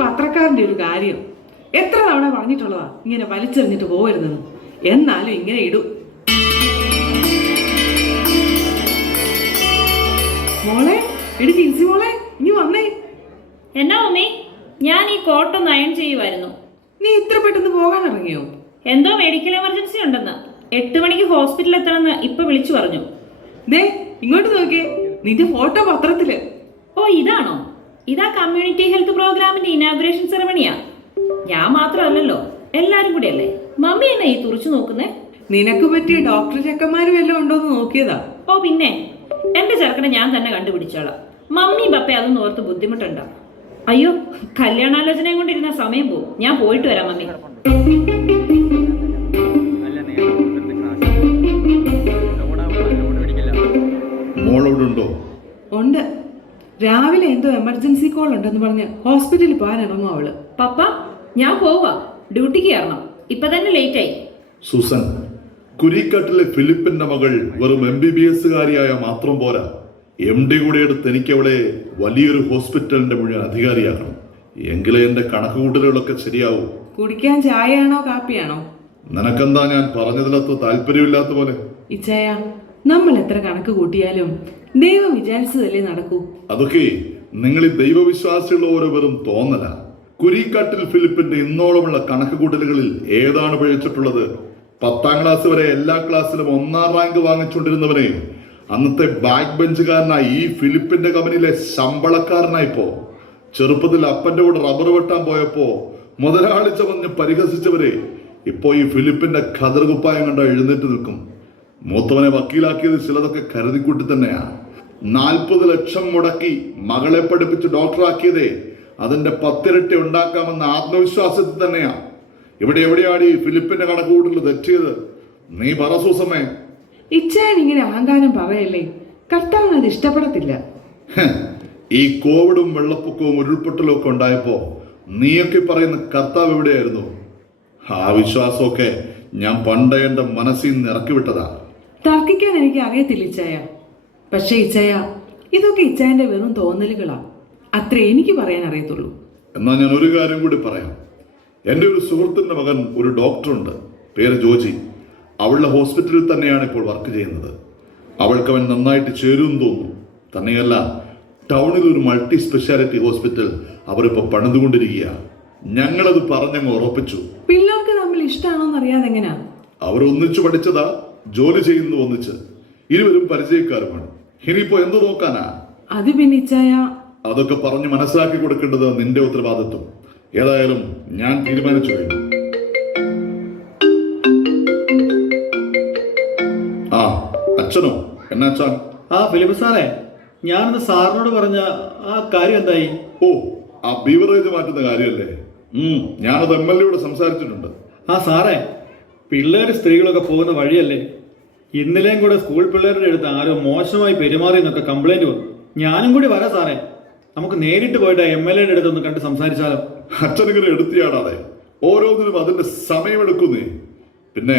പത്രക്കാരന്റെ ഒരു കാര്യം എത്ര തവണ പറഞ്ഞിട്ടുള്ളതാ ഇങ്ങനെ വലിച്ചെറിഞ്ഞിട്ട് പോകരുതെന്ന്. എന്നാലും ഇങ്ങനെ ഇടും. മോളെ, എടി ജിൻസി മോളെ, ഇനി വന്നേ. എന്നാ മമ്മി? ഞാൻ ഈ കോട്ടൊന്ന് അയൺ ചെയ്യുമായിരുന്നു. നീ ഇത്ര പെട്ടെന്ന് പോകാൻ ഇറങ്ങിയോ? എന്തോ മെഡിക്കൽ എമർജൻസി ഉണ്ടെന്ന്. 8 മണിക്ക് ഹോസ്പിറ്റലിൽ എത്തണമെന്ന് ഇപ്പൊ വിളിച്ചു പറഞ്ഞു. ദേ ഇങ്ങോട്ട് നോക്കിയേ, നിന്റെ ഫോട്ടോ പത്രത്തില്. ഓ, ഇതാണോ? ഇതാ കമ്മ്യൂണിറ്റി ഹെൽത്ത് പ്രോഗ്രാമിന്റെ ഇനാഗുറേഷൻ സെറമണിയാ. ഞാൻ മാത്രമല്ലല്ലോ, എല്ലാരും കൂടെ അല്ലേ. മമ്മി എന്നാ ഈ തുറച്ചു നോക്കുന്നേ? നിനക്ക് പറ്റിയ ഡോക്ടർ ചെക്കന്മാര് വല്ലതും ഉണ്ടോന്ന് നോക്കിയതാ. ഓ പിന്നെ, എന്റെ ചെറുക്കനെ ഞാൻ തന്നെ കണ്ടുപിടിച്ചോളാം. മമ്മി പപ്പ അതൊന്നും ഓർത്ത് ബുദ്ധിമുട്ടുണ്ടോ? അയ്യോ, കല്യാണാലോചനയും കൊണ്ടിരുന്ന സമയം പോവും. ഞാൻ പോയിട്ട് വരാം മമ്മി. ഉണ്ട്. രാവിലെ എന്തോ എമർജൻസി കോൾ ഉണ്ടെന്ന് പറഞ്ഞ് ഹോസ്പിറ്റലിൽ പോകാൻ ഇറങ്ങും അവള്. പപ്പ, ഞാൻ പോവാ. ഡ്യൂട്ടിക്ക് കയറണം. ഇപ്പൊ തന്നെ ലേറ്റ് ആയി. സുസൻ, കുരിക്കാട്ടിലെ ഫിലിപ്പിന്റെ മകൾ വെറും MBBS കാരിയായ മാത്രം പോരാ, MD കൂടെ എടുത്ത് എനിക്ക് അവളെ വലിയൊരു ഹോസ്പിറ്റലിന്റെ മുഴുവൻ അധികാരിയാക്കണം. എങ്കിലേ എന്റെ കണക്കുകൂട്ടലുകളൊക്കെ ശരിയാവും. കുടിക്കാൻ ചായയാണോ കാപ്പിയാണോ? നിനക്കെന്താ ഞാൻ പറഞ്ഞതിലത്ത് താല്പര്യമില്ലാത്ത പോലെ? ഇച്ചായ, നമ്മൾ എത്ര കണക്ക് കൂട്ടിയാലും ദൈവം വിചാരിച്ചതല്ലേ നടക്കൂ. അതൊക്കെ നിങ്ങൾ ഈ ദൈവവിശ്വാസിയുള്ള ഓരോ വെറും തോന്നല. കുരിക്കാട്ടിൽ ഫിലിപ്പിന്റെ ഇന്നോളമുള്ള കണക്കുകൂട്ടലുകളിൽ ഏതാണ് പിഴച്ചിട്ടുള്ളത്? 10ാം ക്ലാസ് വരെ എല്ലാ ക്ലാസ്സിലും 1ാം റാങ്ക് വാങ്ങിച്ചുകൊണ്ടിരുന്നവനെ അന്നത്തെ ബാക്ക് ബെഞ്ചുകാരനായി ഈ ഫിലിപ്പിന്റെ കമ്പനിയിലെ ശമ്പളക്കാരനായിപ്പോ, ചെറുപ്പത്തിൽ അപ്പന്റെ കൂടെ റബ്ബർ വെട്ടാൻ പോയപ്പോ മുതലാളി ചമഞ്ഞ് പരിഹസിച്ചവരെ ഇപ്പോ ഈ ഫിലിപ്പിന്റെ ഖദർകുപ്പായം കണ്ട എഴുന്നേറ്റ് നിൽക്കും. മൂത്തവനെ വക്കീലാക്കിയത് ചിലതൊക്കെ കരുതിക്കൂട്ടി തന്നെയാ. 40 ലക്ഷം മുടക്കി മകളെ പഠിപ്പിച്ച് ഡോക്ടറാക്കിയതേ അതിന്റെ 10 ഇരട്ടി ഉണ്ടാക്കാമെന്ന ആത്മവിശ്വാസത്തിൽ തന്നെയാ. ഇവിടെ എവിടെയാണ് ഈ ഫിലിപ്പിന്റെ കണക്കുകൂട്ടൽ തെറ്റിയത്? നീ പറ സൂസമ്മേ. ഇച്ചായൻ ഇങ്ങനെ അഹങ്കാരം പറയല്ലേ, കർത്താവിന് അത് ഇഷ്ടപ്പെടത്തില്ല. ഈ കോവിഡും വെള്ളപ്പൊക്കവും ഉരുൾപൊട്ടലും ഒക്കെ ഉണ്ടായപ്പോ നീയൊക്കെ പറയുന്ന കർത്താവ് എവിടെയായിരുന്നു? ആ വിശ്വാസമൊക്കെ ഞാൻ പണ്ടേ എന്റെ മനസ്സിൽ നിന്ന് ഇറക്കി വിട്ടതാ. തർക്കിക്കാൻ എനിക്ക് അറിയത്തില്ല ഇച്ചായ. പക്ഷേ ഇച്ചായ, ഇതൊക്കെ ഇച്ചായന്റെ വെറും തോന്നലുകളാ. അത്രേ എനിക്ക് പറയാൻ അറിയത്തുള്ളൂ. എന്നാ ഞാൻ ഒരു കാര്യം കൂടി പറയാം. എൻ്റെ ഒരു സുഹൃത്തിന്റെ മകൻ ഒരു ഡോക്ടറുണ്ട്, പേര് ജോജി. അവളുടെ ഹോസ്പിറ്റലിൽ തന്നെയാണ് ഇപ്പോൾ വർക്ക് ചെയ്യുന്നത്. അവൾക്ക് അവൻ നന്നായിട്ട് ചേരുമെന്ന് തോന്നുന്നു. തന്നെയല്ല, ടൗണിൽ ഒരു മൾട്ടി സ്പെഷ്യാലിറ്റി ഹോസ്പിറ്റൽ അവരിപ്പോൾ പണിതുകൊണ്ടിരിക്കുക. ഞങ്ങളത് പറഞ്ഞങ്ങ് ഉറപ്പിച്ചു. പിള്ളേർക്ക് തമ്മിൽ ഇഷ്ടമാണോന്ന് അറിയാതെ എങ്ങനെയാ? അവർ ഒന്നിച്ചു പഠിച്ചതാ, ജോലി ചെയ്യുന്നു ഒന്നിച്ച്, ഇരുവരും പരിചയക്കാരുമാണ്. ഇനിയിപ്പോ എന്ത് നോക്കാനാ? അത് പിന്നെ ഇച്ചായ, അതൊക്കെ പറഞ്ഞ് മനസ്സിലാക്കി കൊടുക്കേണ്ടത് നിന്റെ ഉത്തരവാദിത്വം. ഏതായാലും ഞാൻ തീരുമാനിച്ചു കഴിഞ്ഞു. ആ അച്ഛനോ? എന്നാച്ചാ? ഫിലിപ്പ് സാറേ, ഞാനൊന്ന് സാറിനോട് പറഞ്ഞ ആ കാര്യം എന്തായി? ഓ, ആ ബീവറേജ് മാറ്റുന്ന കാര്യമല്ലേ? ഞാനത് MLA യോട് സംസാരിച്ചിട്ടുണ്ട്. സാറേ, പിള്ളേർ സ്ത്രീകളൊക്കെ പോകുന്ന വഴിയല്ലേ. ഇന്നലെയും കൂടെ സ്കൂൾ പിള്ളേരുടെ അടുത്ത് ആരോ മോശമായി പെരുമാറി എന്നൊക്കെ കംപ്ലൈന്റ് വന്നു. ഞാനും കൂടി വരാം സാറേ. നമുക്ക് നേരിട്ട് പോയിട്ട് MLA യുടെ അടുത്തൊന്ന് കണ്ട് സംസാരിച്ചാലോ? അച്ഛനിങ്ങനെ എടുത്തിയാടാതെ, ഓരോന്നിനും അതിന്റെ സമയമെടുക്കുന്നേ. പിന്നെ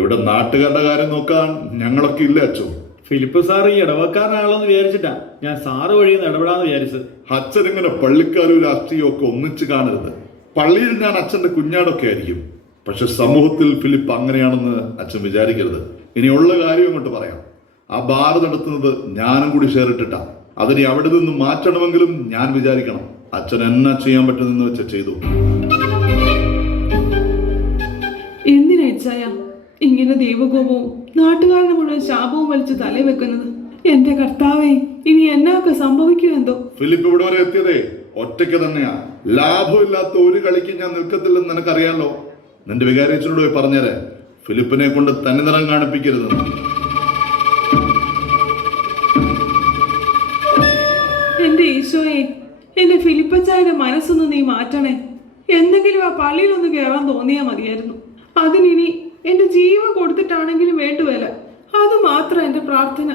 ഇവിടെ നാട്ടുകാരുടെ കാര്യം നോക്കാൻ ഞങ്ങളൊക്കെ ഇല്ല അച്ഛൻ. ഫിലിപ്പ് സാർ ഈ ഇടവക്കാരനാണെന്ന് വിചാരിച്ചിട്ടാ ഞാൻ സാറ് വഴിയെന്ന് ഇടപെടാന്ന് വിചാരിച്ചത്. അച്ഛനിങ്ങനെ പള്ളിക്കാരും രാഷ്ട്രീയവും ഒക്കെ ഒന്നിച്ച് കാണരുത്. പള്ളിയിൽ ഞാൻ അച്ഛന്റെ കുഞ്ഞാടൊക്കെ ആയിരിക്കും, പക്ഷെ സമൂഹത്തിൽ ഫിലിപ്പ് അങ്ങനെയാണെന്ന് അച്ഛൻ വിചാരിക്കരുത്. ഇനിയുള്ള കാര്യം അങ്ങോട്ട് പറയാം. ആ ബാർ നടത്തുന്നത് ഞാനും കൂടി ഷെയർ ഇട്ടിട്ടാ. അതിനെ അവിടെ നിന്ന് മാറ്റണമെങ്കിലും ഞാൻ വിചാരിക്കണം. അച്ഛൻ എന്നാ ചെയ്യാൻ പറ്റുമെന്ന് വെച്ചാൽ ചെയ്തു. എന്തിനാ ഇച്ചായ ഇങ്ങനെ ദൈവകോപവും നാട്ടുകാരുടെ മുഴുവൻ ശാപവും വലിച്ച് തലേ വെക്കുന്നത്? എന്റെ കർത്താവേ, ഇനി എന്നൊക്കെ സംഭവിക്കുമോ എന്തോ. ഫിലിപ്പ് ഇവിടെ വരെ എത്തിയതേ ഒറ്റയ്ക്ക് തന്നെയാ. ലാഭമില്ലാത്ത ഒരു കളിക്ക് ഞാൻ നിൽക്കത്തില്ലെന്ന് നിനക്കറിയാലോ. നിന്റെ വികാരിച്ചനോട് പോയി പറഞ്ഞേരെ, ഫിലിപ്പിനെ കൊണ്ട് തന്നെ നിറം കാണിപ്പിക്കരുത്. എന്റെ ഈശോയെ, എന്റെ ഫിലിപ്പച്ചായന്റെ മനസ്സൊന്ന് നീ മാറ്റണേ. എന്തെങ്കിലും ആ പള്ളിയിലൊന്ന് കയറാൻ തോന്നിയാൽ മതിയായിരുന്നു. അതിനി എന്റെ ജീവൻ കൊടുത്തിട്ടാണെങ്കിലും വേണ്ടുവല്ല. അത് മാത്രം എന്റെ പ്രാർത്ഥന.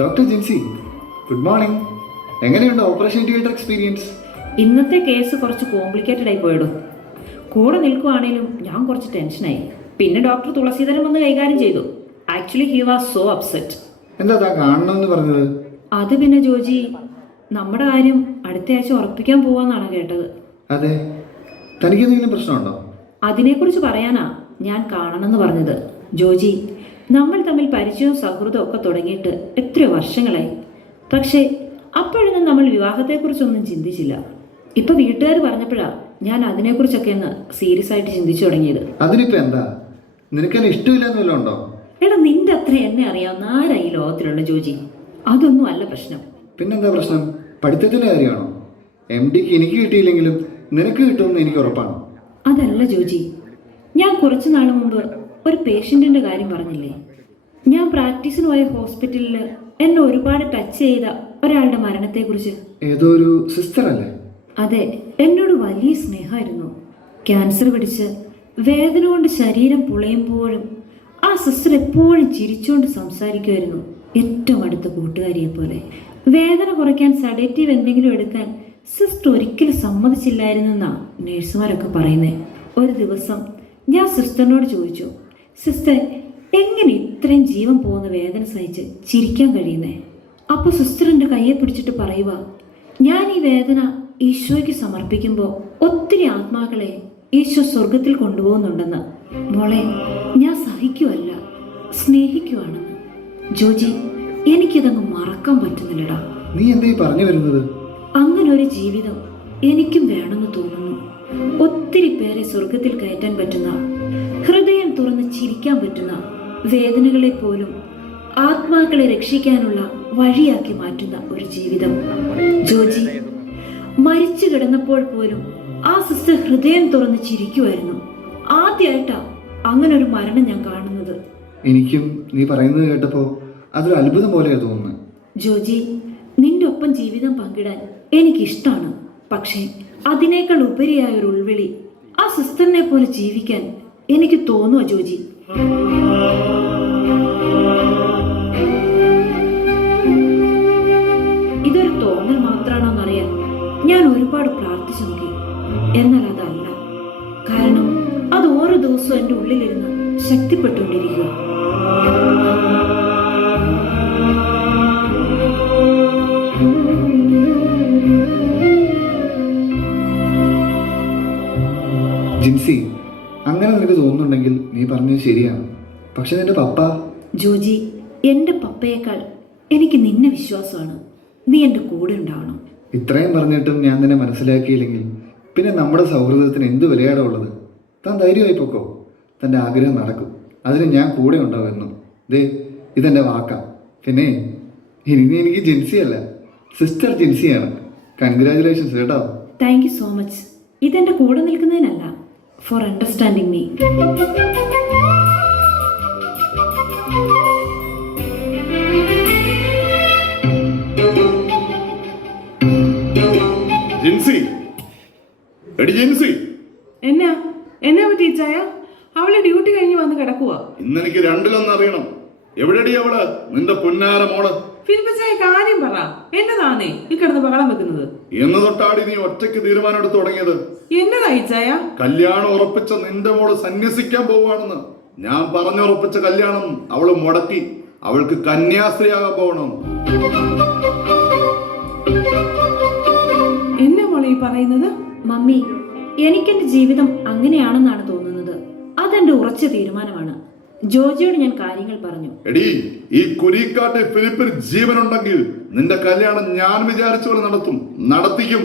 Doctor Jincy, good morning. എങ്ങനെയുണ്ട് ഓപ്പറേഷൻ തിയേറ്റർ എക്സ്പീരിയൻസ്? ഇന്നത്തെ കേസ് കുറച്ച് കോംപ്ലിക്കേറ്റഡ് ആയി പോയിടും. കൂടെ നിൽക്കുവാണേലും ഞാൻ കുറച്ച് ടെൻഷനായി. പിന്നെ ഡോക്ടർ തുളസീധരൻ വന്ന് കൈകാര്യം ചെയ്തു. Actually he was so upset. എന്താ താൻ കാണണമെന്ന് പറഞ്ഞത്? അത് പിന്നെ ജോജി, നമ്മുടെ കാര്യം അടുത്ത ആഴ്ച ഉറപ്പിക്കാൻ പോവാന്നാണ് കേട്ടത്. അതെ, തനിക്ക് എന്തെങ്കിലും പ്രശ്നമുണ്ടോ? അതിനെക്കുറിച്ച് പറയാനാ ഞാൻ കാണണമെന്ന് പറഞ്ഞത്. ജോജി, നമ്മൾ തമ്മിൽ പരിചയവും സൗഹൃദവും ഒക്കെ തുടങ്ങിയിട്ട് എത്രയോ വർഷങ്ങളായി. പക്ഷേ അപ്പോഴൊന്നും നമ്മൾ വിവാഹത്തെക്കുറിച്ചൊന്നും ചിന്തിച്ചില്ല. ഇപ്പൊ വീട്ടുകാർ പറഞ്ഞപ്പോഴാ ഞാൻ അതിനെക്കുറിച്ചൊക്കെ ഒന്ന് സീരിയസ് ആയിട്ട് ചിന്തിച്ചു തുടങ്ങിയത്. അതിനിപ്പോ എന്താ, നിനക്കെന്നെ ഇഷ്ടമില്ലെന്ന് വല്ലതും ഉണ്ടോ? എടാ, നിന്റെ അത്ര എന്നെ അറിയാവുന്ന ആരാ ഈ ലോകത്തിലുള്ള ജോജി? അതൊന്നും അല്ല പ്രശ്നം. പിന്നെന്താ പ്രശ്നം? പഠിത്തത്തിൻ്റെ കാര്യമാണോ? MD എനിക്ക് കിട്ടിയില്ലെങ്കിലും നിനക്ക് കിട്ടുമെന്ന് എനിക്ക് ഉറപ്പാണ്. അതല്ല ജോജി, ഞാൻ കുറച്ചു നാൾ മുമ്പ് ഒരു പേഷ്യൻറ്റിൻ്റെ കാര്യം പറഞ്ഞില്ലേ? ഞാൻ പ്രാക്ടീസിന് പോയ ഹോസ്പിറ്റലിൽ എന്നെ ഒരുപാട് ടച്ച് ചെയ്ത ഒരാളുടെ മരണത്തെക്കുറിച്ച്. ഏതോ ഒരു സിസ്റ്റർ അല്ലേ? അതെ, എന്നോട് വലിയ സ്നേഹമായിരുന്നു. ക്യാൻസർ പിടിച്ച് വേദന കൊണ്ട് ശരീരം പുളയുമ്പോഴും ആ സിസ്റ്റർ എപ്പോഴും ചിരിച്ചുകൊണ്ട് സംസാരിക്കുമായിരുന്നു, ഏറ്റവും അടുത്ത കൂട്ടുകാരിയെ പോലെ. വേദന കുറയ്ക്കാൻ സഡേറ്റീവ് എന്തെങ്കിലും എടുക്കാൻ സിസ്റ്റർ ഒരിക്കലും സമ്മതിച്ചില്ലായിരുന്നെന്നാണ് നേഴ്സുമാരൊക്കെ പറയുന്നത്. ഒരു ദിവസം ഞാൻ സിസ്റ്ററിനോട് ചോദിച്ചു, സിസ്റ്റർ എങ്ങനെ ഇത്രയും ജീവൻ പോകുന്ന വേദന സഹിച്ച് ചിരിക്കാൻ കഴിയുന്നേ? അപ്പോൾ സിസ്റ്റർ എൻ്റെ കയ്യെ പിടിച്ചിട്ട് പറയുക, ഞാൻ ഈ വേദന ഈശോയ്ക്ക് സമർപ്പിക്കുമ്പോൾ ഒത്തിരി ആത്മാക്കളെ ഈശോ സ്വർഗത്തിൽ കൊണ്ടുപോകുന്നുണ്ടെന്ന്. മോളെ, ഞാൻ സഹിക്കുവല്ല, സ്നേഹിക്കുവാണെന്ന്. ജോജി, എനിക്കിതങ്ങ് മറക്കാൻ പറ്റുന്നില്ലടാ. നീ എന്താ പറഞ്ഞു വരുന്നത്? അങ്ങനെ ഒരു ജീവിതം എനിക്കും വേണമെന്ന് തോന്നുന്നു. ഒത്തിരി പേരെ സ്വർഗത്തിൽ കയറ്റാൻ പറ്റുന്ന, ഹൃദയം തുറന്ന് ചിരിക്കാൻ പറ്റുന്ന, വേദനകളെ പോലും ആത്മാക്കളെ രക്ഷിക്കാനുള്ള വഴിയാക്കി മാറ്റുന്ന ഒരു ജീവിതം. ജോജി, മരിച്ചു കിടന്നപ്പോൾ പോലും ആ സിസ്റ്റർ ഹൃദയം തുറന്ന് ചിരിക്കുമായിരുന്നു. ആദ്യമായിട്ടാ അങ്ങനെ ഒരു മരണം ഞാൻ കാണുന്നത്. എനിക്കും നീ പറയുന്നത് കേട്ടപ്പോൾ അതൊരു അത്ഭുതം പോലെയാണ് തോന്നുന്നത്. ജോജി, നിന്റെ ഒപ്പം ജീവിതം പങ്കിടാൻ എനിക്കിഷ്ടമാണ്. പക്ഷേ അതിനേക്കാൾ ഉപരിയായ ഒരു ഉൾവിളി ആ സിസ്റ്ററിനെ പോലെ ജീവിക്കാൻ എനിക്ക് തോന്നുക ജോജി. ഇതൊരു തോന്നൽ മാത്രമാണോന്നറിയാൻ ഞാൻ ഒരുപാട് പ്രാർത്ഥിച്ചു നോക്കി. എന്നാൽ അതല്ല. കാരണം അത് ഓരോ ദിവസവും എൻ്റെ ഉള്ളിലിരുന്ന് ശക്തിപ്പെട്ടുകൊണ്ടിരിക്കുക. ജിൻസി, അങ്ങനെ നിനക്ക് തോന്നുന്നുണ്ടെങ്കിൽ നീ പറഞ്ഞത് ശരിയാണ്. പക്ഷെ നിന്റെ പപ്പ? ജോജി, എൻ്റെ പപ്പയേക്കാൾ എനിക്ക് നിന്നെ വിശ്വാസമാണ്. നീ എൻ്റെ കൂടെ ഉണ്ടാവണം. ഇത്രയും പറഞ്ഞിട്ടും ഞാൻ നിന്നെ മനസ്സിലാക്കിയില്ലെങ്കിൽ പിന്നെ നമ്മുടെ സൗഹൃദത്തിന് എന്ത് വിലയാടാ ഉള്ളത്? താൻ ധൈര്യമായി പൊക്കോ, തൻ്റെ ആഗ്രഹം നടക്കും. അതിന് ഞാൻ കൂടെ ഉണ്ടാവുമെന്നു. ദേ, ഇതെൻ്റെ വാക്കാ. പിന്നെ ഇനി എനിക്ക് ജിൻസിയല്ല, സിസ്റ്റർ ജിൻസിയാണ്. കൺഗ്രാജുലേഷൻസ് കേട്ടോ. Thank you so much. ഇതെൻ്റെ കൂടെ നിൽക്കുന്നതിനല്ല, ഫോർ അണ്ടർസ്റ്റാൻഡിങ് മീ. ജിൻസി, എടി ജിൻസി. എന്നാ പറ്റി ചായ? അവള് ഡ്യൂട്ടി കഴിഞ്ഞ് വന്ന് കിടക്കുക. ഇന്നെനിക്ക് രണ്ടിലൊന്നും അറിയണം. എവിടെടി അവള്, നിന്റെ പുന്നാര മോള്? ഫിലിപ്പച്ചായ കാര്യം പറ, എന്നതാന്നേ ഈ കിടന്ന് ബഹളം വെക്കുന്നത്? എന്ന് തൊട്ടാടി നീ ഒറ്റയ്ക്ക് തീരുമാനം എടുത്ത് തുടങ്ങിയത്? എന്നതായി ചായ? കല്യാണം ഉറപ്പിച്ച നിന്റെ മോള് സന്യസിക്കാൻ പോവുകയാണെന്ന്. ഞാൻ പറഞ്ഞുറപ്പിച്ച കല്യാണം അവള് മുടക്കി. അവൾക്ക് കന്യാസ്ത്രീയാകാൻ പോകണം. എന്നെ മോളെ ഈ പറയുന്നത്? മമ്മി, എനിക്കെൻ്റെ ജീവിതം അങ്ങനെയാണെന്നാണ് തോന്നുന്നത്. അതെൻ്റെ ഉറച്ച തീരുമാനമാണ്. ജോജിയോട് ഞാൻ കാര്യങ്ങൾ പറഞ്ഞു. എടി, ഈ കുരിക്കാട്ടെ ഫിലിപ്പിന് ജീവനുണ്ടെങ്കിൽ നിന്റെ കല്യാണം ഞാൻ വിചാരിച്ച പോലെ നടത്തിക്കും.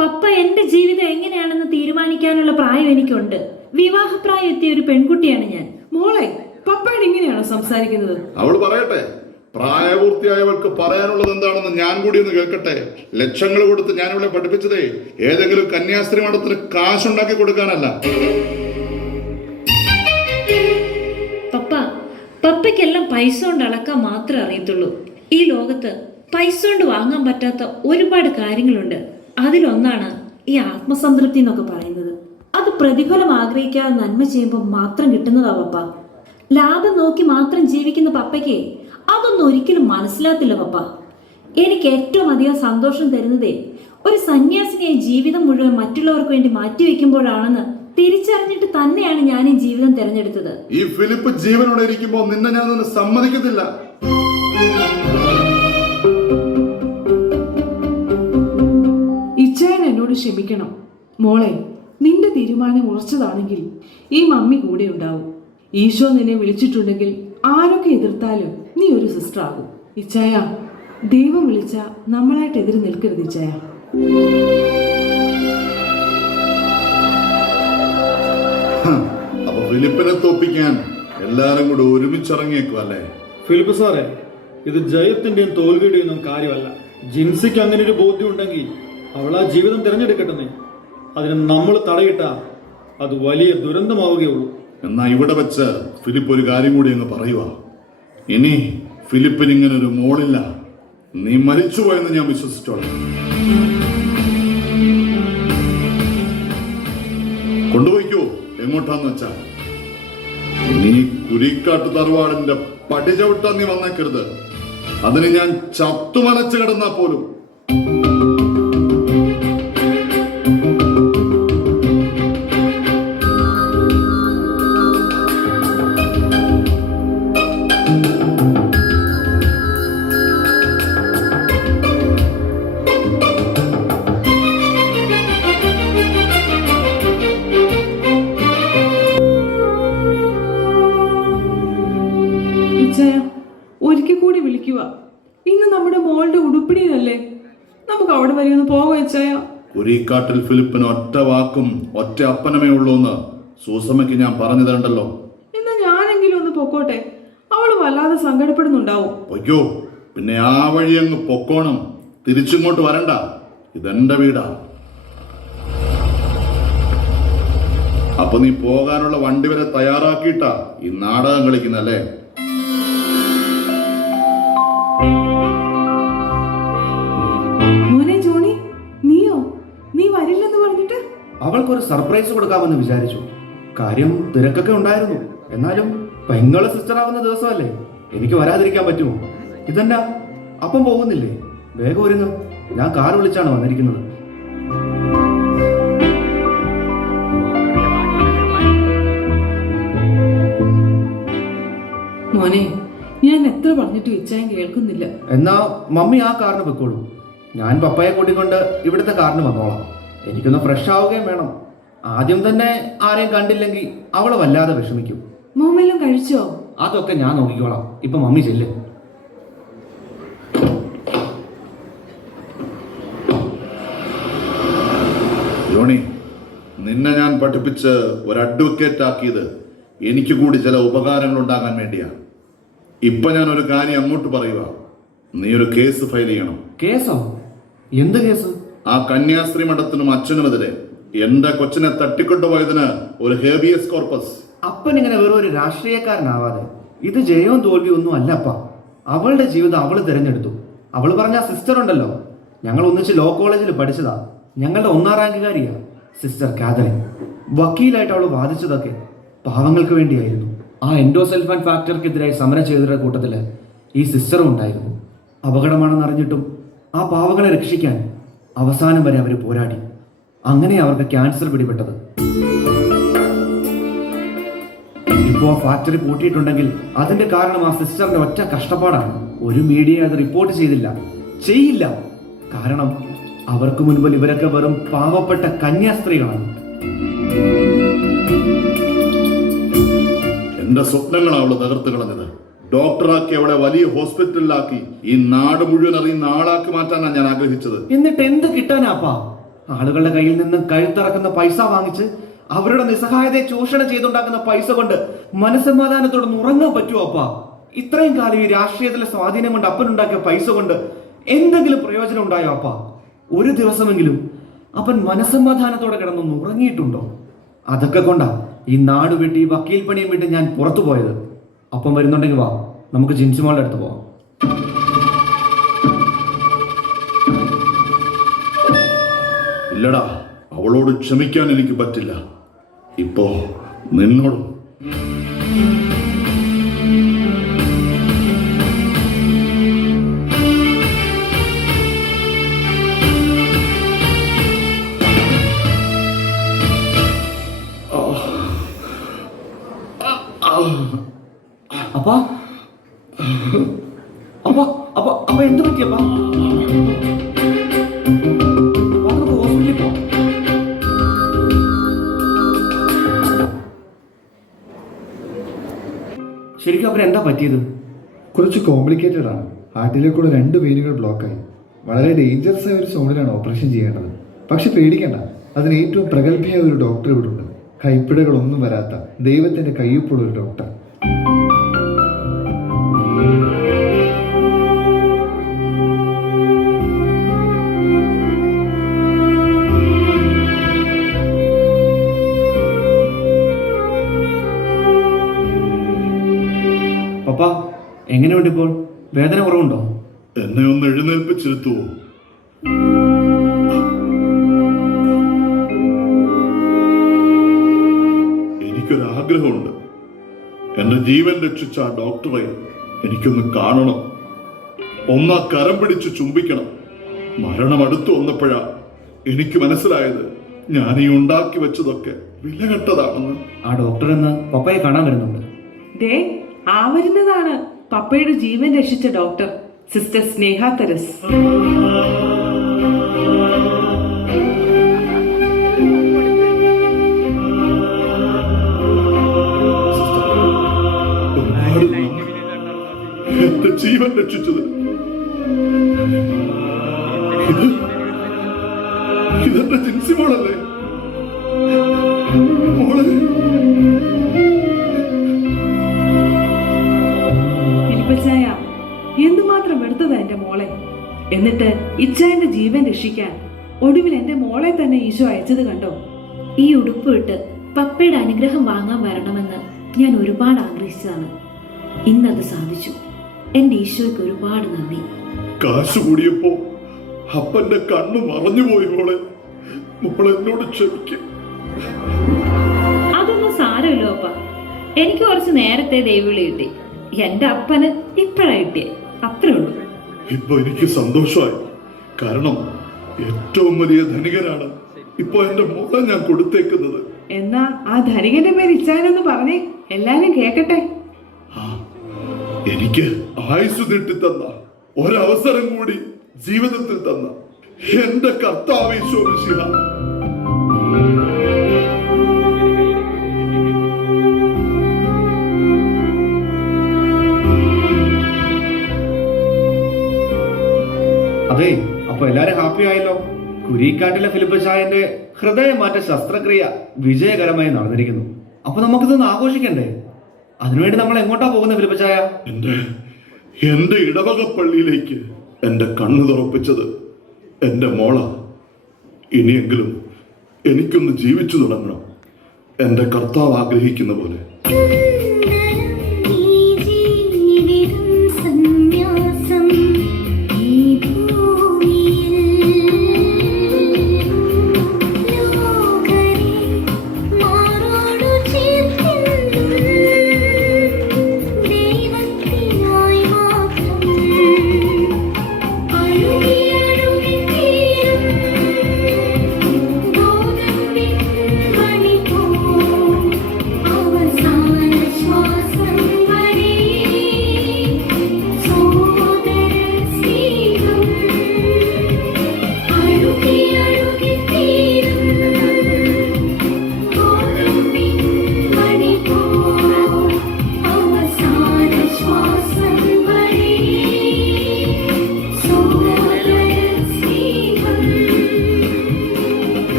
പപ്പ, എന്റെ ജീവിതം എങ്ങനെയാണെന്ന് തീരുമാനിക്കാനുള്ള പ്രായം എനിക്കുണ്ട്. വിവാഹപ്രായം എത്തിയ ഒരു പെൺകുട്ടിയാണ് ഞാൻ. മോളെ, പപ്പയോട് ഇങ്ങനെയാണോ സംസാരിക്കുന്നത്? അവൾ പറയട്ടെ. പ്രായപൂർത്തിയായവൾക്ക് പറയാനുള്ളത് എന്താണെന്ന് ഞാൻ കൂടി ഒന്ന് കേൾക്കട്ടെ. ലക്ഷങ്ങൾ കൊടുത്ത് ഞാൻ ഇവിടെ പഠിപ്പിച്ചതേ ഏതെങ്കിലും കന്യാസ്ത്രീ മഠത്തിന് കാശുണ്ടാക്കി കൊടുക്കാനല്ല. പപ്പയ്ക്കെല്ലാം പൈസ കൊണ്ട് അളക്കാൻ മാത്രമേ അറിയത്തുള്ളൂ. ഈ ലോകത്ത് പൈസ കൊണ്ട് വാങ്ങാൻ പറ്റാത്ത ഒരുപാട് കാര്യങ്ങളുണ്ട്. അതിലൊന്നാണ് ഈ ആത്മസംതൃപ്തി എന്നൊക്കെ പറയുന്നത്. അത് പ്രതിഫലം ആഗ്രഹിക്കാതെ നന്മ ചെയ്യുമ്പോൾ മാത്രം കിട്ടുന്നതാ പപ്പ. ലാഭം നോക്കി മാത്രം ജീവിക്കുന്ന പപ്പയ്ക്ക് അതൊന്നും ഒരിക്കലും മനസ്സിലാത്തില്ല പപ്പ. എനിക്ക് ഏറ്റവും അധികം സന്തോഷം തരുന്നതേ ഒരു സന്യാസിനിയായി ജീവിതം മുഴുവൻ മറ്റുള്ളവർക്ക് വേണ്ടി മാറ്റിവെക്കുമ്പോഴാണെന്ന് തിരിച്ചറിഞ്ഞിട്ട് തന്നെയാണ് ഞാൻ ഈ ജീവിതം തിരഞ്ഞെടുത്തത്. ഈ ഫിലിപ്പ് ജീവനോടെ ഇരിക്കുമ്പോ നിന്നെ ഞാൻ ഒന്ന് സമ്മതിക്കത്തില്ല. ഇച്ചായൻ എന്നോട് ക്ഷമിക്കണം. മോളെ, നിന്റെ തീരുമാനം ഉറച്ചതാണെങ്കിൽ ഈ മമ്മി കൂടെ ഉണ്ടാവും. ഈശോ നിന്നെ വിളിച്ചിട്ടുണ്ടെങ്കിൽ ആരൊക്കെ എതിർത്താലും നീ ഒരു സിസ്റ്റർ ആകും. ഇച്ചായ, ദൈവം വിളിച്ച നമ്മളായിട്ട് എതിര് നിൽക്കരുത് ഇച്ചായ. അപ്പൊ ഫിലിപ്പിനെ തോപ്പിക്കാൻ എല്ലാരും കൂടെ ഒരുമിച്ചിറങ്ങിയേക്കും അല്ലേ? ഫിലിപ്പ് സാറേ, ഇത് ജയത്തിന്റെയും തോൽവിയുടെയും ഒന്നും കാര്യമല്ല. ജിൻസിക്ക് അങ്ങനെ ഒരു ബോധ്യം ഉണ്ടെങ്കിൽ അവൾ ആ ജീവിതം തിരഞ്ഞെടുക്കട്ടെ. അതിന് നമ്മൾ തടയിട്ട അത് വലിയ ദുരന്തമാവുകയുള്ളൂ. എന്നാ ഇവിടെ വെച്ച് ഫിലിപ്പ് ഒരു കാര്യം കൂടി അങ്ങ് പറയുക. ഇനി ഫിലിപ്പിന് ഇങ്ങനെ ഒരു മോളില്ല. നീ മരിച്ചുപോയെന്ന് ഞാൻ വിശ്വസിച്ചോളാം. കൊണ്ടുപോയിക്കോ എങ്ങോട്ടാന്ന് വെച്ചാ. നീ കുരിക്കാട്ട് തറവാടിന്റെ പടിചവിട്ടാൻ നീ വന്നേക്കരുത്. അതിന് ഞാൻ ചത്തുമനച്ച് കിടന്നാ പോലും. ഇച്ചായ, ഒരിക്കൽ കൂടി വിളിക്കുക. ഇന്ന് നമ്മുടെ മോളുടെ ഉടുപ്പിടിയല്ലേ, നമുക്ക് അവിടെ വരെ ഒന്ന് പോകാം ഇച്ചായ. കുരിക്കാട്ടിൽ ഫിലിപ്പിന് ഒറ്റ വാക്കും ഒറ്റ അപ്പനമേ ഉള്ളൂ എന്ന് സൂസമ്മയ്ക്ക് ഞാൻ പറഞ്ഞു തരണ്ടല്ലോ. എന്നാ ഞാനെങ്കിലും ഒന്ന് പൊക്കോട്ടെ. അവള് വല്ലാതെ സങ്കടപ്പെടുന്നുണ്ടാവും. പൊയ്ക്കോ. പിന്നെ ആ വഴി അങ്ങ് പൊക്കോണം. തിരിച്ചിങ്ങോട്ട് വരണ്ട. ഇതെന്റെ വീടാ. അപ്പൊ നീ പോകാനുള്ള വണ്ടി വരെ തയ്യാറാക്കിയിട്ടാ ഈ നാടകം കളിക്കുന്നല്ലേ? മോനെ ജോണി, നീയോ? നീ വരില്ലെന്ന് പറഞ്ഞിട്ട്? അവൾക്കൊരു സർപ്രൈസ് കൊടുക്കാമെന്ന് വിചാരിച്ചു. കാര്യം തിരക്കൊക്കെ ഉണ്ടായിരുന്നു. എന്നാലും പെങ്ങള് സിസ്റ്റർ ആവുന്ന ദിവസമല്ലേ, എനിക്ക് വരാതിരിക്കാൻ പറ്റുമോ? ഇതെന്നാ അപ്പം പോകുന്നില്ലേ? വേഗം ഒരുങ്ങ്. ഞാൻ കാർ വിളിച്ചാണ് വന്നിരിക്കുന്നത്. മോനെ, ഞാൻ എത്ര പറഞ്ഞിട്ട് ഇച്ചായൻ കേൾക്കുന്നില്ല. എന്നാ മമ്മി ആ കാറിന് വെക്കോളൂ. ഞാൻ പപ്പയെ കൂട്ടിക്കൊണ്ട് ഇവിടുത്തെ കാറിന് വന്നോളാം. എനിക്കൊന്ന് ഫ്രഷ് ആവുകയും വേണം. ആദ്യം തന്നെ ആരെയും കണ്ടില്ലെങ്കിൽ അവള് വല്ലാതെ വിഷമിക്കും. മോമെല്ലാം കഴിച്ചോ? അതൊക്കെ ഞാൻ നോക്കിക്കോളാം. ഇപ്പൊ മമ്മി ചെല്ല്. ജോണി, നിന്നെ ഞാൻ പഠിപ്പിച്ച് ഒരു അഡ്വക്കേറ്റ് ആക്കിയത് എനിക്ക് കൂടി ചില ഉപകാരങ്ങൾ ഉണ്ടാകാൻ വേണ്ടിയാ. ഇപ്പൊ ഞാൻ ഒരു കാര്യം അങ്ങോട്ട് പറയുക. നീ ഒരു കേസ് ഫയൽ ചെയ്യണം. കേസോ? എന്ത് കേസ്? ആ കന്യാസ്ത്രീ മഠത്തിനും അച്ഛനുമെതിരെ എന്റെ കൊച്ചിനെ തട്ടിക്കൊണ്ടുപോയതിന് ഒരു ഹേബിയസ് കോർപ്പസ്. അപ്പൻ ഇങ്ങനെ വെറും ഒരു രാഷ്ട്രീയക്കാരനാവാതെ. ഇത് ജയവും തോൽവിയും ഒന്നും അല്ലപ്പ. അവളുടെ ജീവിതം അവള് തിരഞ്ഞെടുത്തു. അവള് പറഞ്ഞ സിസ്റ്റർ ഉണ്ടല്ലോ, ഞങ്ങൾ ഒന്നിച്ച് ലോ കോളേജിൽ പഠിച്ചതാ. ഞങ്ങളുടെ 1ാം റാങ്കുകാരിയാ സിസ്റ്റർ കാതറിൻ. വക്കീലായിട്ട് അവൾ വാദിച്ചതൊക്കെ പാവങ്ങൾക്ക് വേണ്ടിയായിരുന്നു. ആ എൻഡോസൾഫാൻ ഫാക്ടറിക്കെതിരായി സമരം ചെയ്തവരുടെ കൂട്ടത്തില് ഈ സിസ്റ്ററും ഉണ്ടായിരുന്നു. അപകടമാണെന്ന് അറിഞ്ഞിട്ടും ആ പാവങ്ങളെ രക്ഷിക്കാൻ അവസാനം വരെ അവർ പോരാടി. അങ്ങനെ അവർക്ക് ക്യാൻസർ പിടിപെട്ടത്. ഇപ്പോൾ ആ ഫാക്ടറി പൂട്ടിയിട്ടുണ്ടെങ്കിൽ അതിന്റെ കാരണം ആ സിസ്റ്ററിന്റെ ഒറ്റ കഷ്ടപ്പാടാണ്. ഒരു മീഡിയ അത് റിപ്പോർട്ട് ചെയ്യില്ല. കാരണം അവർക്ക് മുൻപിൽ ഇവരൊക്കെ വെറും പാവപ്പെട്ട കന്യാസ്ത്രീകളാണ്. എന്റെ സ്വപ്നങ്ങളാണ് അവള് തകർത്ത് കളഞ്ഞത്. ഡോക്ടറാക്കി അവളെ വലിയ ഹോസ്പിറ്റലിലാക്കി ഈ നാട് മുഴുവൻ അറിയുന്ന ആളാക്കി മാറ്റാനാണ് ഞാൻ ആഗ്രഹിച്ചത്. എന്നിട്ട് എന്ത് കിട്ടാനാപ്പാ? ആളുകളുടെ കയ്യിൽ നിന്ന് കഴുത്തിറക്കുന്ന പൈസ വാങ്ങിച്ച് അവരുടെ നിസ്സഹായതയെ ചൂഷണം ചെയ്തുണ്ടാക്കുന്ന പൈസ കൊണ്ട് മനസ്സമാധാനത്തോടെ ഉറങ്ങാൻ പറ്റുമോ അപ്പാ? ഇത്രയും കാലം ഈ രാഷ്ട്രീയത്തിലെ സ്വാധീനം കൊണ്ട് അപ്പനുണ്ടാക്കിയ പൈസ കൊണ്ട് എന്തെങ്കിലും പ്രയോജനം ഉണ്ടായോ അപ്പാ? ഒരു ദിവസമെങ്കിലും അപ്പൻ മനസ്സമാധാനത്തോടെ കിടന്നൊന്ന് ഉറങ്ങിയിട്ടുണ്ടോ? അതൊക്കെ കൊണ്ടാ ഈ നാട് വിട്ട് ഈ വക്കീൽ പണിയും വിട്ട് ഞാൻ പുറത്തു പോയത്. അപ്പം വരുന്നുണ്ടെങ്കിൽ വാ, നമുക്ക് ജിൻസിമോളുടെ അടുത്ത് പോവാം. ഇല്ലടാ, അവളോട് ക്ഷമിക്കാൻ എനിക്ക് പറ്റില്ല. ഇപ്പോ നിന്നോടും. അപ്പാ അപ്പ അപ്പ അപ്പ എന്ത് പറ്റിയപ്പാ? നമുക്ക് ഹോസ്പിറ്റലിൽ പോവാം. ശരിക്കും അവൻ എന്താ പറ്റിയത്? കുറച്ച് കോംപ്ലിക്കേറ്റഡ് ആണ്. ഹാർട്ടിലേക്കൂടെ 2 വെയിനുകൾ ബ്ലോക്കായി. വളരെ ഡേഞ്ചറസ് ആയ ഒരു സോണിലാണ് ഓപ്പറേഷൻ ചെയ്യേണ്ടത്. പക്ഷെ പേടിക്കണ്ട, അതിന് ഏറ്റവും പ്രഗത്ഭയായ ഒരു ഡോക്ടർ ഇവിടെ ഉണ്ട്. കൈപ്പിഴകളൊന്നും വരാത്ത ദൈവത്തിന്റെ കയ്യൊപ്പുള്ള ഒരു ഡോക്ടർ. പപ്പ എങ്ങനെയുണ്ട് ഇപ്പോൾ? വേദന കുറവുണ്ടോ? എന്നെ ഒന്ന് എഴുന്നേൽപ്പിച്ചിരുത്തുവോ? എനിക്കൊരാഗ്രഹമുണ്ട്. എന്റെ ജീവൻ രക്ഷിച്ച ആ ഡോക്ടറെ എനിക്കൊന്ന് കാണണം. ഒന്നാ കരം പിടിച്ച് ചുംബിക്കണം. മരണം അടുത്തു വന്നപ്പോഴാ എനിക്ക് മനസ്സിലായത് ഞാൻ ഈ ഉണ്ടാക്കി വെച്ചതൊക്കെ വിലകെട്ടതാണെന്ന്. ആ ഡോക്ടർ എന്ന് പപ്പയെ കാണാൻ വരുന്നുണ്ട്. ദേ ആ വരുന്നതാണ് പപ്പയുടെ ജീവൻ രക്ഷിച്ച ഡോക്ടർ, സിസ്റ്റർ സ്നേഹ തെരസ്. ഒരുപാട് നന്ദി. എന്റെ ജീവൻ രക്ഷിച്ചത്. ഇതെന്റെ ജിൻസി മോളല്ലേ? മോളെ ഫിലിപ്പച്ചായ, എന്തുമാത്രം എടുത്തതാ എന്റെ മോളെ. എന്നിട്ട് ഇച്ചായന്റെ ജീവൻ രക്ഷിക്കാൻ ഒടുവിൽ എന്റെ മോളെ തന്നെ ഈശോ അയച്ചത് കണ്ടോ? ഈ ഉടുപ്പ് ഇട്ട് പപ്പയുടെ അനുഗ്രഹം വാങ്ങാൻ വരണമെന്ന് ഞാൻ ഒരുപാട് ആഗ്രഹിച്ചതാണ്. ഇന്നത് സാധിച്ചു. എൻ്റെ ഈശോയ്ക്ക് ഒരുപാട് നന്ദി. കാശ് കൂടിയപ്പോ അപ്പന്റെ കണ്ണു മറഞ്ഞുപോയി. മോളെ എന്നോട് ക്ഷമിക്കും. അതൊന്നും സാരമില്ലോ അപ്പ. എനിക്ക് കുറച്ച് നേരത്തെ ദൈവവിളി കിട്ടി. എൻ്റെ അപ്പന് ഇപ്പോഴാ കിട്ടിയേ, അത്രേ ഉള്ളൂ. ഇപ്പൊ എനിക്ക് സന്തോഷമായി. കാരണം ഏറ്റവും വലിയ ധനികനാണ് ഇപ്പൊ എന്റെ മോളെ ഞാൻ കൊടുത്തേക്കുന്നത്. എന്നാ ആ ധനികന്റെ പേര് ഇച്ചായനെന്ന് പറഞ്ഞേ, എല്ലാരും കേക്കട്ടെ. എനിക്ക് ആയുസ് നീട്ടിത്തന്ന ഒരവസരം കൂടി ജീവിതത്തിൽ തന്ന എന്റെ കർത്താവ് ഈശോ മിശിഹ. അതെ, അപ്പൊ എല്ലാരും ഹാപ്പി ആയല്ലോ. കുരിക്കാട്ടിലെ ഫിലിപ്പച്ചായന്റെ ഹൃദയമാറ്റ ശസ്ത്രക്രിയ വിജയകരമായി നടന്നിരിക്കുന്നു. അപ്പൊ നമുക്കിതൊന്ന് ആഘോഷിക്കണ്ടേ? അതിനുവേണ്ടി നമ്മൾ എങ്ങോട്ടാ പോകുന്നത് ഫിലിപ്പച്ചായ? എന്റെ ഇടവക പള്ളിയിലേക്ക് എന്റെ കണ്ണു തുറപ്പിച്ചത് എന്റെ മോള. ഇനിയെങ്കിലും എനിക്കൊന്ന് ജീവിച്ചു തുടങ്ങണം, എന്റെ കർത്താവ് ആഗ്രഹിക്കുന്ന പോലെ.